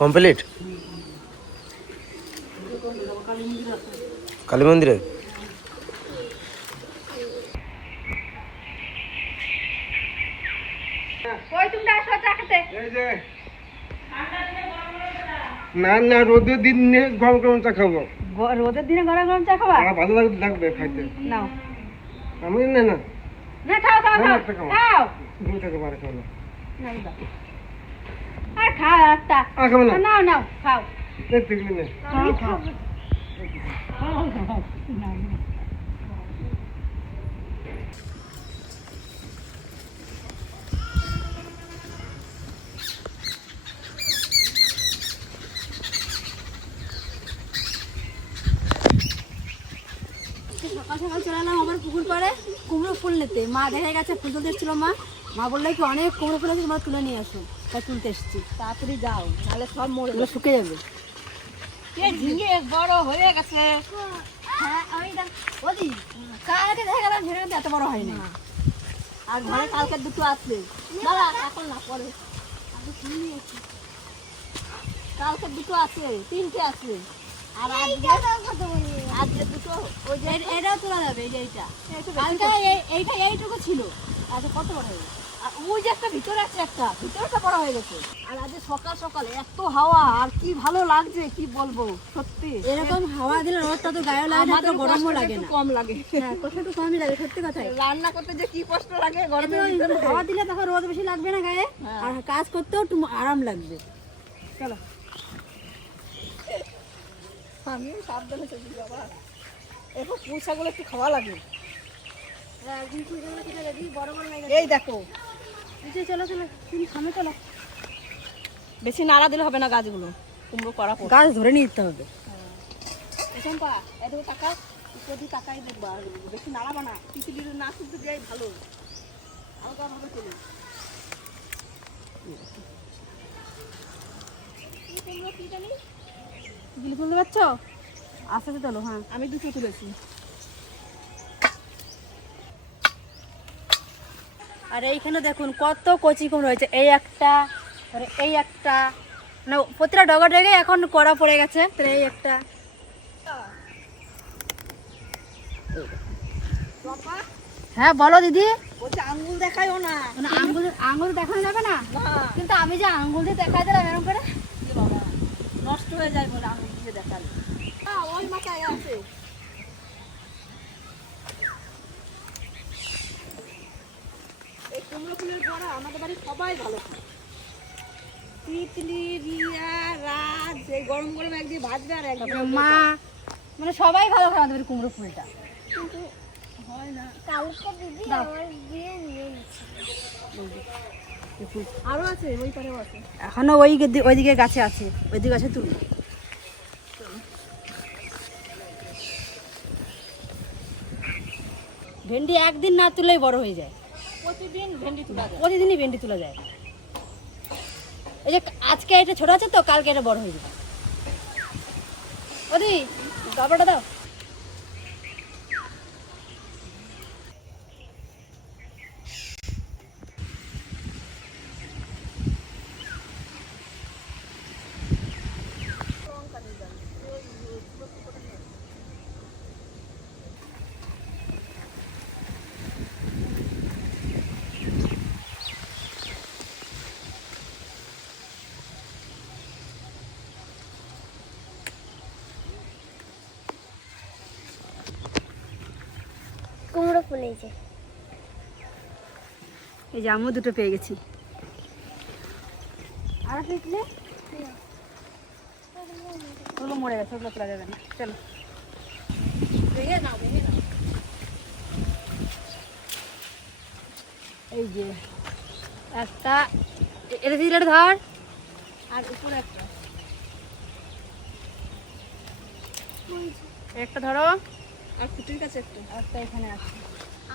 Complete Kali মন্দিরে। না না রোদের দিন গরম গরম চা খাবো। রোদের দিনে গরম গরম চা খাবা? ভালো লাগবে খাইতে। নাও আমি না না না খাও খাও খাও খাও দুই টাকা বারে খাবো আর খাও একটা নাও নাও খাও দেখতে গেলে না খাও সকাল সকাল চলে এলাম আবার পুকুর পাড়ে কুমড়ো ফুল নিতে। মা দেখে গেছে ফুল তুলতে এসেছিল। মা বললে কি অনেক কুমড়ো ফুল আছে, তোমরা তুলে নিয়ে আসো। তাই তুলতে এসেছি। তাড়াতাড়ি যাও, নাহলে সব মরে শুকে যাবে। ঝিঙে বড় হয়ে গেছে। হ্যাঁ আমি বলি কালকে দেখে গেলাম ঝিঙে কিন্তু এত বড় হয়নি। আর ঘরে কালকে দুটো আছে, দাদা এখন না পরে কালকে দুটো আছে, তিনটে আছে। আর আজকে দুটো ওই যে এটাও তোলা যাবে। এই যে এইটা এইটা এইটুকু ছিল, আচ্ছা কত বড় হয়ে গেছে। আর ওই যে একটা ভিতরে আছে, একটা ভিতরটা বড় হয়ে গেছে। আর আজকে সকাল সকাল এত হাওয়া, আর কি ভালো লাগছে কি বলবো। সত্যি এরকম হাওয়া দিলে রোদটা তো গায়ে লাগে না, তো গরমও লাগে না, কম লাগে। হ্যাঁ কষ্ট একটু কমই লাগে, সত্যি কথাই। রান্না করতে যে কি কষ্ট লাগে গরমে, হাওয়া দিলে তখন রোদ বেশি লাগবে না গায়ে, আর কাজ করতেও একটু আরাম লাগবে। চলো আমিও সাবধানে চলি বাবা, এরপর পুঁচাগুলো একটু খাওয়া লাগে। এই দেখো চলো চলো, তুমি সামনে চলো। বেশি নাড়া দিলে হবে না গাছগুলো, কুমড়ো করা গাছ ধরে নিতে হবে। চম্পা এদিকে টাকা যদি টাকাই দেখবা, বেশি নাড়াবা না, তিতিলির না তুলতে যাই ভালো, হালকা ভাবে চলি। কুমড়ো কি জানি গিলি তুলতে পারছ? আস্তে আস্তে তোলো। হ্যাঁ আমি দুটো তুলেছি। আর এইখানে দেখুন কত কচি কুমড়ো হয়েছে। এই একটা, এই একটা, মানে প্রতিটা ডগা ডগে এখন কড়া পড়ে গেছে। এই একটা। হ্যাঁ বলো দিদি। আঙ্গুল দেখাইও না, মানে আঙ্গুল দেখানো যাবে না, কিন্তু আমি যে আঙ্গুল দিয়ে দেখাই দিলাম এরকম করে, বাবা নষ্ট হয়ে যায় বলে আঙ্গুল দিয়ে দেখালে। ওই মাথায় আছে। এই কুমড়ো ফুলের বড়া আমাদের বাড়ি সবাই ভালো খায়। তিতলি, রিয়া, রাজ, এই গরম গরম একদিন ভাজবে আর একদিন মা, মানে সবাই ভালো খায় আমাদের বাড়ি কুমড়ো ফুলটা, কিন্তু হয় না। কালকে দিদি আমার দিয়ে নিয়ে নিচ্ছে। আরো আছে, ওই পারেও আছে এখনো, ওইদিকে গাছে আছে, ওইদিকে গাছে তুলবো। ভেন্ডি একদিন না তুললেই বড় হয়ে যায়। প্রতিদিন ভেন্ডি তোলা যায়, প্রতিদিনই ভেন্ডি তোলা যায়। এই যে আজকে এটা ছোট আছে তো, কালকে এটা বড় হয়ে যাবে। ওদি গাবড়াটা দাও। কুমড়ো ফুল এই যে আমিও দুটো পেয়ে গেছি। আর দেখলে ওগুলো মরে গেছে, ওগুলো তোলা যাবে না। চলো ভেঙে নাও, ভেঙে নাও। এই যে একটা, এটা দিলে ধর, আর উপরে একটা ধরো, আর কুটির কাছে একটা এখানে আছে।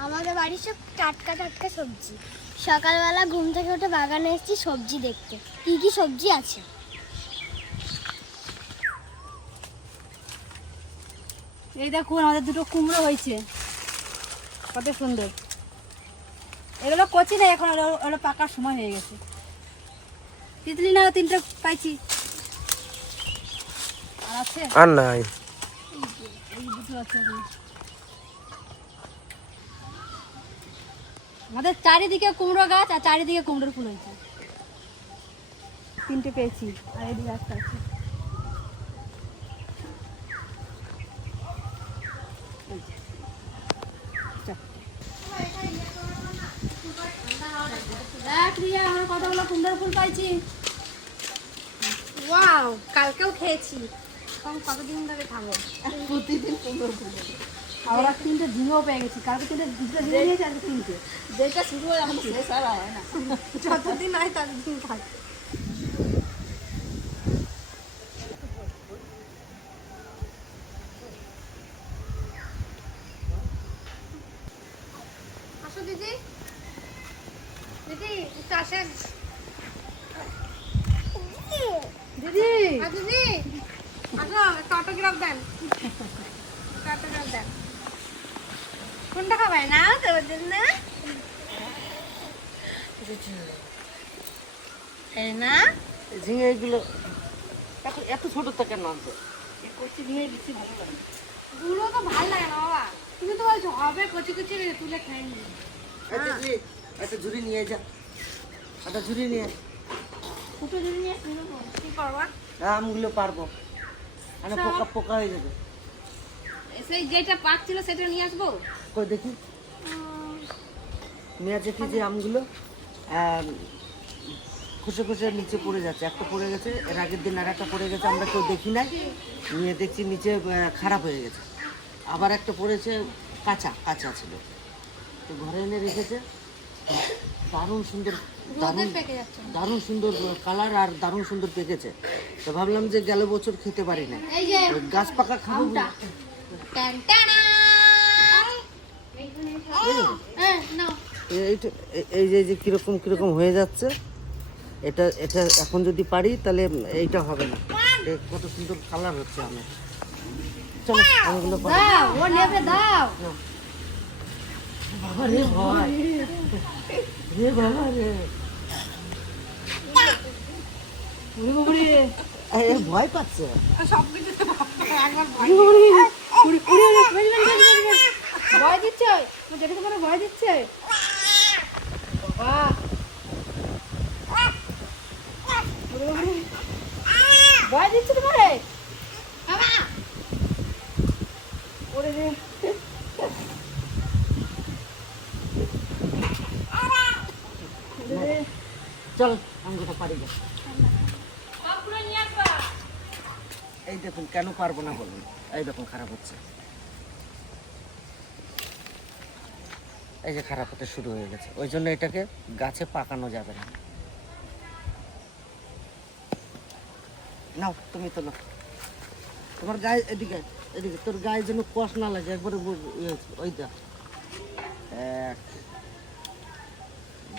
আমাদের বাড়ির সব টাটকা টাটকা সবজি। সকালবেলা ঘুম থেকে উঠে বাগানে এসেছি সবজি দেখতে, কি কি সবজি আছে। এই দেখুন আমাদের দুটো কুমড়ো হয়েছে, কত সুন্দর। এগুলো কচি না, এখন ওগুলো পাকার সময় হয়ে গেছে। তিতলি না তিনটা পাইছি, আর আছে আর নাই। এই দুটো আছে এখন। আমাদের চারিদিকে কুমড়ো গাছ আর চারিদিকে কুমড়োর ফুল হয়েছে, 3টে পেয়েছি আর এদিকে একটা আছে। এই যে, 4টে। দেখ রিয়া, আমরা কতগুলো কুমড়োর ফুল পাইছি। ওয়াও, কালকেও খেয়েছি। এখন কতদিন ধরে খাবো? প্রতিদিন কুমড়োর ফুল দেবে। আমরা 3টে ঝিঙেও পেয়ে গেছি, কালকে 3টে ঝিঙে নিয়েছি, আজকে 3টে। যেটা শুরু হয় এখন শেষ আর হয় না, যতদিন হয় ততদিন খাই। আসো দিদি, দিদি একটু আসেন। দিদি দিদি আসো, একটা অটোগ্রাফ দেন, একটা অটোগ্রাফ দেন। কোনটা খাবে না তোর জন্য? এই না ঝিঙে এগুলো এত ছোট তো কেন আনছো? কচি ঝিঙে বেশি ভালো লাগে। গুলো তো ভালো লাগে না বাবা, তুমি তো বলছো হবে কচি কচি তুলে খাই নি। একটা ঝুড়ি নিয়ে যা, একটা ঝুড়ি নিয়ে। দুটো ঝিঙে নিয়ে আসবি না? কি করবা? আমগুলো পারবো, মানে পোকা পোকা হয়ে যাবে। সেই যেটা পাক ছিল সেটা নিয়ে আসবো। কই দেখি নিয়ে আছে কি যে আমগুলো খুশে খুশে নিচে পড়ে যাচ্ছে। একটা পড়ে গেছে, এর আগের দিন আর একটা পড়ে গেছে, আমরা কেউ দেখি নাই, নিয়ে দেখছি নিচে খারাপ হয়ে গেছে। আবার একটা পড়েছে কাঁচা কাঁচা ছিল, তো ঘরে এনে রেখেছে। দারুণ সুন্দর, দারুণ সুন্দর কালার আর দারুণ সুন্দর পেকেছে। তো ভাবলাম যে গেল বছর খেতে পারি না, এই যে গাছ পাকা খাবো বলে। টান টানা। নাও। এই যে যে কিরকম কিরকম হয়ে যাচ্ছে, এটা এটা এখন যদি পারি তাহলে এইটা হবে না। কত সুন্দর কালার হচ্ছে আমার। চলো আমগুলো পারি। দাও, ও নেবে দাও। বাবা রে ভয়, রে বাবা রে, উড়ি বুড়ি এ ভয় পাচ্ছে। ভয় দিচ্ছে, যেটা তোমার ভয় দিচ্ছে। বাবা ভয় দিচ্ছে তোমারে বাবা। ওরে রে, চল আমগুলো পারি যা। এই দেখুন কেন পারবো না বলুন, এই দেখুন খারাপ হচ্ছে, এই যে খারাপ হতে শুরু হয়ে গেছে। ওই জন্য এটাকে গাছে পাকানো যাবে না। নাও তুমি তো নাও, তোমার গায়ে এদিকে এদিকে, তোর গায়ে যেন কষ না লাগে একবারে। ওইটা 1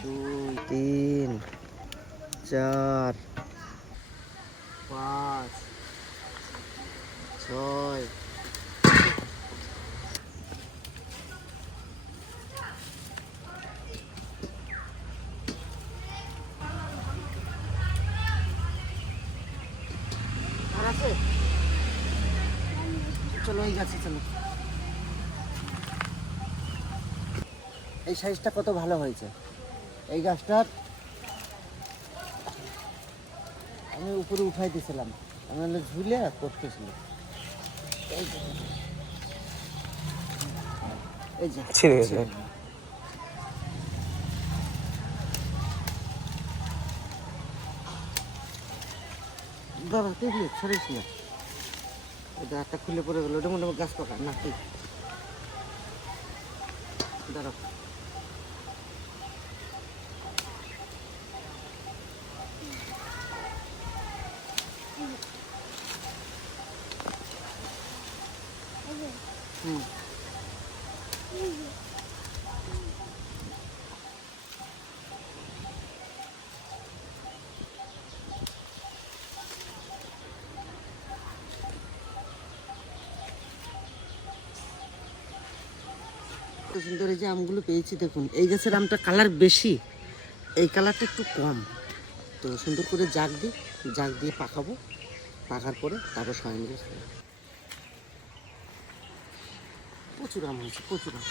2 3 4 5 6 আর আছে। চলো এই গাছে চলো। এই সাইজটা কত ভালো হয়েছে। এই গাছটার আমি উপরে উঠাই দিয়েছিলাম, আমি ঝুলে করতেছিল। এই যে ছিঁড়ে গেছে। দাঁড়া দেখলি ছড়িস না, ওটা একটা খুলে পড়ে গেল। ওটা মনে হয় গাছ পাকা না কি? দাঁড়াও, হুম কত সুন্দর এই যে আমগুলো পেয়েছি। দেখুন এই গাছের আমটা কালার বেশি, এই কালারটা একটু কম। তো সুন্দর করে জাগ দিই, জাগ দিয়ে পাকাবো, পাকার পরে তারপর সবাই মিলে খাবে। প্রচুর আম হয়েছে, প্রচুর আম।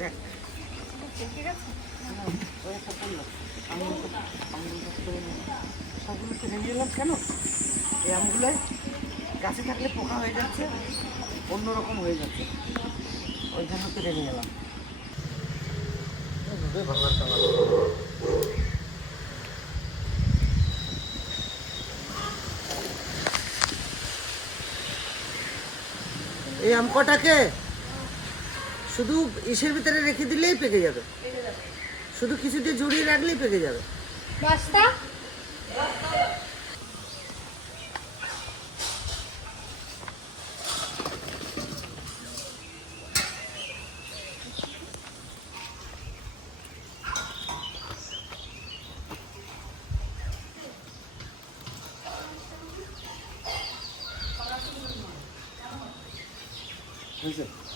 দেখ সবগুলো কিনে নিয়ে এলাম কেন, এই আমগুলোয় গাছে থাকলে পোকা হয়ে যাচ্ছে, অন্যরকম হয়ে যাচ্ছে, ওই জন্য কিনে নিয়ে এলাম। এই আম কটাকে শুধু ইসের ভিতরে রেখে দিলেই পেকে যাবে, শুধু কিছু দিয়ে জড়িয়ে রাখলেই পেকে যাবে। বস্তা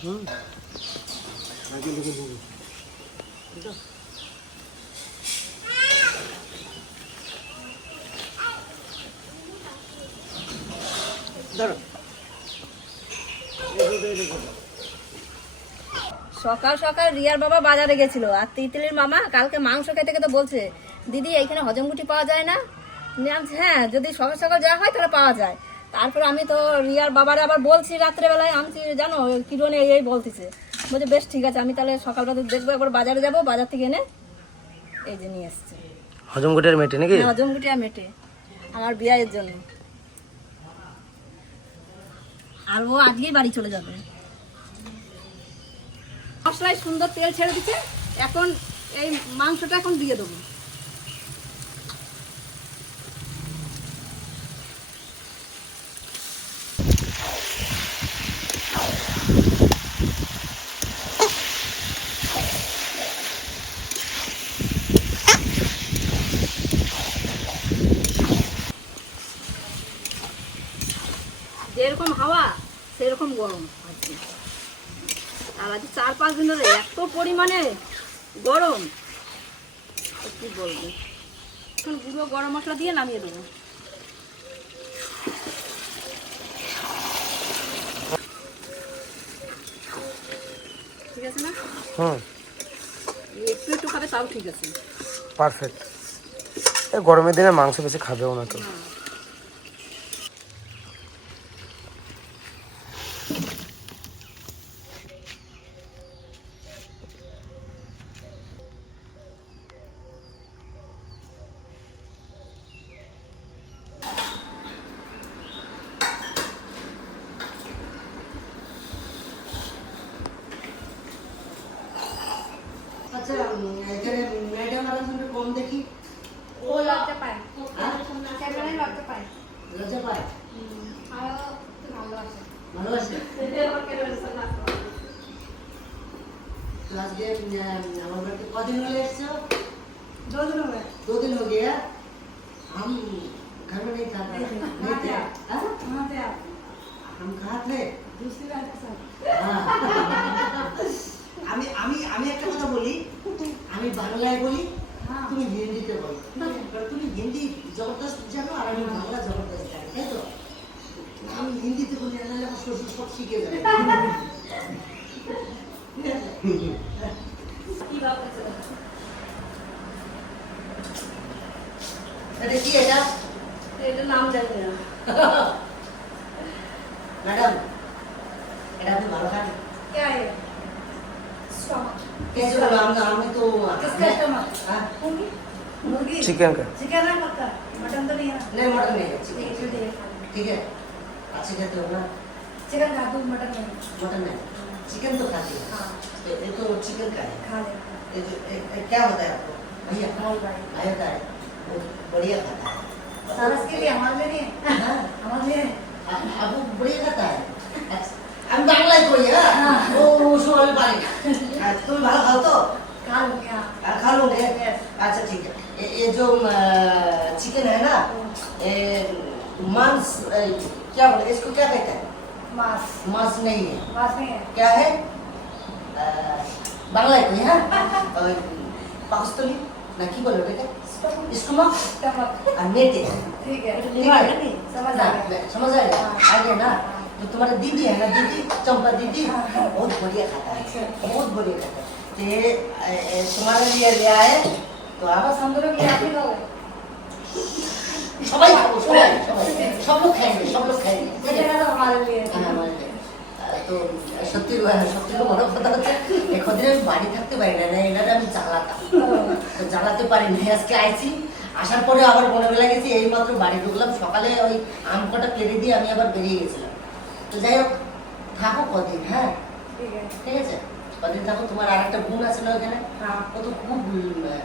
হুম ধরো। সকাল সকাল রিয়ার বাবা বাজারে গেছিল, আর তিতলির মামা কালকে মাংস খেতে খেতে বলছে, দিদি এইখানে হজমগুটি পাওয়া যায় না? নিয়ে আমি বলছি, হ্যাঁ যদি সকাল সকাল যাওয়া হয় তাহলে পাওয়া যায়। তারপর আমি তো রিয়ার বাবারে আবার বলছি রাত্রেবেলায়, আমি জানো কিরণে এই বলতেছে, বলছে বেশ ঠিক আছে, আমি তাহলে সকালবেলা দেখবো, একবার বাজারে যাবো, বাজার থেকে এনে এই যে নিয়ে এসছে হজমগুটির মেটে নাকি? হজমগুটি আর মেটে আমার বিয়ের জন্য। আর ও আজকেই বাড়ি চলে যাবে। মশলায় সুন্দর তেল ছেড়ে দিচ্ছে, এখন এই মাংসটা এখন দিয়ে দেবো। যেরকম হাওয়া সেরকম গরম আজকে, আর আজকে 4-5 দিন ধরে এত পরিমাণে গরম, কি বলবো। এখন গুঁড়ো গরম মশলা দিয়ে নামিয়ে দেবো। ঠিক আছে না? হুম, একটু একটু খাবে তাও ঠিক আছে। পারফেক্ট। এই গরমের দিনে মাংস বেশি খাবেও না তো। আচ্ছা এখানে ম্যাডাম আর শুনতে কম দেখি, ও লজ্জা পায়, হ্যাঁ? ক্যামেরায় লজ্জা পায়, লজ্জা পায়, আরো ভালোবাসে। ভালোবাসে। तो আজকে আমার বাড়িতে কদিন হলে এসছো? 2 दिन हो गए। 2 दिन हो गया। हम घर में नहीं था, नहीं थे। हाँ? कहाँ थे आप? हम कहाँ थे? दूसरी बात के साथ। हाँ। আমি আমি আমি একটা কথা বলি, আমি বাংলায় বলি, তুমি হিন্দিতে বলো। কারণ তুমি হিন্দি জবরদস্ত জানো আর আমি বাংলা জবরদস্ত জানি, তাই তো? আমি হিন্দিতে বলি, নাহলে আমার শ্বশুর সব শিখে যাবে। ঠিক আছে? এটা কি এটা? এটার নাম জানি না ম্যাডাম, এটা আপনি ভালো খান? क्या है? स्टमक। कैसे बोलो? हम तो किसका स्टमक? हाँ? मुर्गी। चिकन का। चिकन है पक्का? मटन तो नहीं है ना? नहीं मटन नहीं है, चिकन। एक चीज है। ठीक है, अच्छे कहते हो ना? चिकन खा दूँ, मटन नहीं। मटन नहीं, चिकन तो खाती है। हाँ, ये तो चिकन का है। खा ले। ये क्या होता है आपको? भैया भाई भाई। भाई होता है, वो बढ़िया खाता है। सारस के लिए हमारे लिए नहीं है। हाँ, हमारे लिए है। अब वो बढ़िया खाता है। আমি বাংলায় কই, হ্যাঁ ও সবাই পারি না। তুমি ভালো খাও তো? खा लूँ क्या? खा लोगे? अच्छा ठीक है। ये जो चिकन है ना, मांस क्या बोले इसको, क्या कहते हैं? मास मास नहीं है, मास नहीं है क्या है? বাংলায় কই হ্যাঁ ওই পাকস্থলী না কি বলে ওটাকে স্টোমাক स्टमक আর नेटे ठीक है लिवर नहीं समझ आ गया समझ आ गया आ गया ना तो तुम्हारा दीदी है ना दीदी चंपा दीदी बहुत बढ़िया खाता है बहुत बढ़िया खाता है तो ये तुम्हारे लिए ले आए तो आप बस हम दोनों की आप ही खाओगे সবাই খাবো সবাই সবাই সব লোক খাইবে সব লোক খাইবে ये जगह तो हमारे लिए হ্যাঁ আমার তো সত্যি সত্যি বড় কথা হচ্ছে এখন আমি বাড়ি থাকতে পারি না এনারে আমি জ্বালাতাম তো জ্বালাতে পারি না আজকে আইছি আসার পরে আবার বনেবেলা গেছি এই মাত্র বাড়ি ঢুকলাম সকালে ওই আম কটা কেটে দিয়ে আমি আবার বেরিয়ে গেছিলাম তো যাই হোক থাকো কদিন হ্যাঁ ठीक है ঠিক আছে কদিন থাকো তোমার আর একটা বোন আছে না ওখানে हाँ ও তো খুব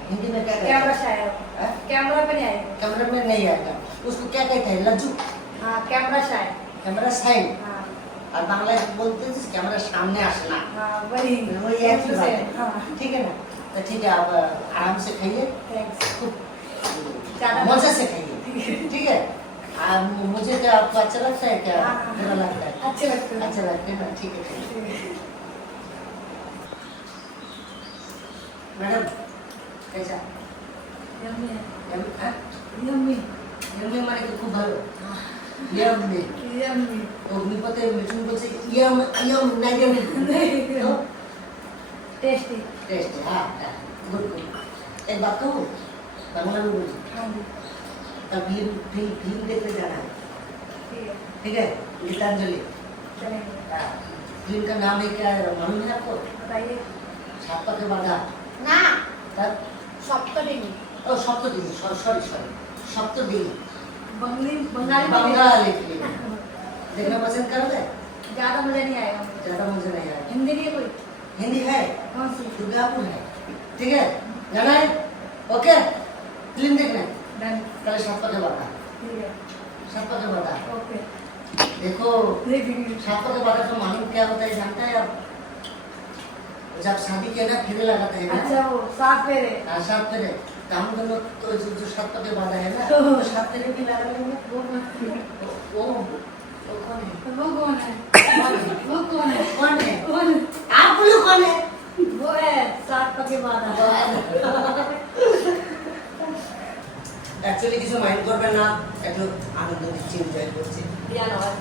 हिंदी में क्या कहते कैमरा हैं शायद हाँ? कैमरा पे नहीं आएगा कैमरा में नहीं आएगा उसको क्या कहते हैं लज्जू हाँ कैमरा शायद कैमरा साइड हाँ और बांग्ला बोलते हैं कैमरा सामने आसे ना हाँ वही वही एक ही बात है। हाँ ठीक है ना तो ठीक है आप आराम से खाइए थैंक्स खूब ज़्यादा मजे से खाइए ठीक है मुझे क्या आपको अच्छा लगता है क्या हाँ, हाँ। बुरा लगता है अच्छे लगते हैं अच्छा लगता है ना ठीक है खाइए। मैडम कैसा यम्मी यम्मी हाँ? यम्मी यम्मी माने कि खूब ভালো यम्मी यम्मी অগ্নিপথে মিঠুন বলছে ইয়ম ইয়ম না ইয়ম তো टेस्टी टेस्ट हाँ गुड गुड एक बात कहूँ बांग्ला में बोलिए हाँ जी तब फिल्म देखने जाना है ठीक है ठीक है गीतांजलि चलेंगे फिल्म का नाम है क्या मालूम है आपको बताइए छापा के बाधा ना तब सप्तदिनी ओ Saptadini sorry sorry Saptadini Bengali Bengali film देखना पसंद करोगे ज्यादा मजा नहीं आएगा मुझे ज्यादा मुझे नहीं आया हिंदी नहीं है कोई हिंदी है कौन सी दुर्गापुर है ठीक है जाना है ओके फिल्म देखना है डन कल छापा के बाधा ठीक है छापा के बाधा ओके देखो देखेंगे छापा के बाधा का मालूम क्या होता है जानता है आप जब शादी किया ना फिर लगाता है ना अच्छा वो सात फेरे सात फेरे तो हम दोनों तो जो सात पके बाधा है ना तो सात फेरे भी लगा लेंगे वो कौन है वो कौन है वो कौन है कौन है कौन है? आप बोलो कौन है वो है सात पके बादा অ্যাকচুয়ালি কিছু মাইন্ড করবেন না একটু আনন্দ দিচ্ছি এনজয় করছি বিয়ান হয়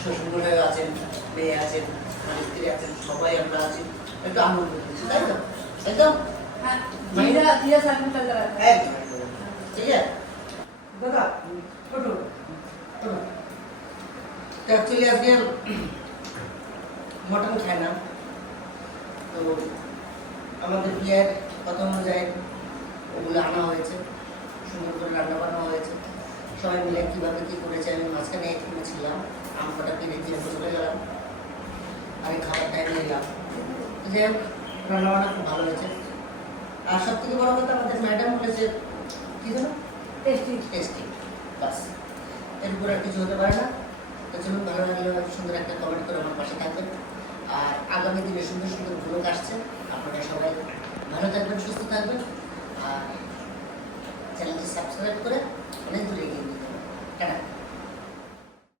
শ্বশুরমশাই আছেন মেয়ে আছেন আমার স্ত্রী আছেন সবাই আমরা আছি একটু আনন্দ দিচ্ছি তাই তো একদম हाँ जीजा जीजा साथ में चल रहा है একদম একদম। ঠিক আছে দাদা ওঠো ওঠো তো অ্যাকচুয়ালি আজকে মটন খায় না তো আমাদের বিয়ের কথা অনুযায়ী ওগুলো আনা হয়েছে সুন্দর করে রান্না বান্না হয়েছে সবাই মিলে কীভাবে কী করেছে আমি মাঝখানে একটু ছিলাম আম কটা কিনে দিয়ে চলে গেলাম আমি খাবার টাইমে এলাম যাই হোক রান্নাবান্না খুব ভালো হয়েছে আর সব থেকে বড় কথা আমাদের ম্যাডাম বলেছে কী যেন टेस्टी টেস্টি বাস এরপর আর কিছু হতে পারে না তো চলুন ভালো লাগলে সুন্দর একটা কমেন্ট করে আমার পাশে থাকবেন আর আগামী দিনে সুন্দর সুন্দর ব্লগ আসছে আপনারা সবাই ভালো থাকবেন সুস্থ থাকবেন আর চ্যানেলটি সাবস্ক্রাইব করে অনেক দূরে এগিয়ে নিতে হবে টাটা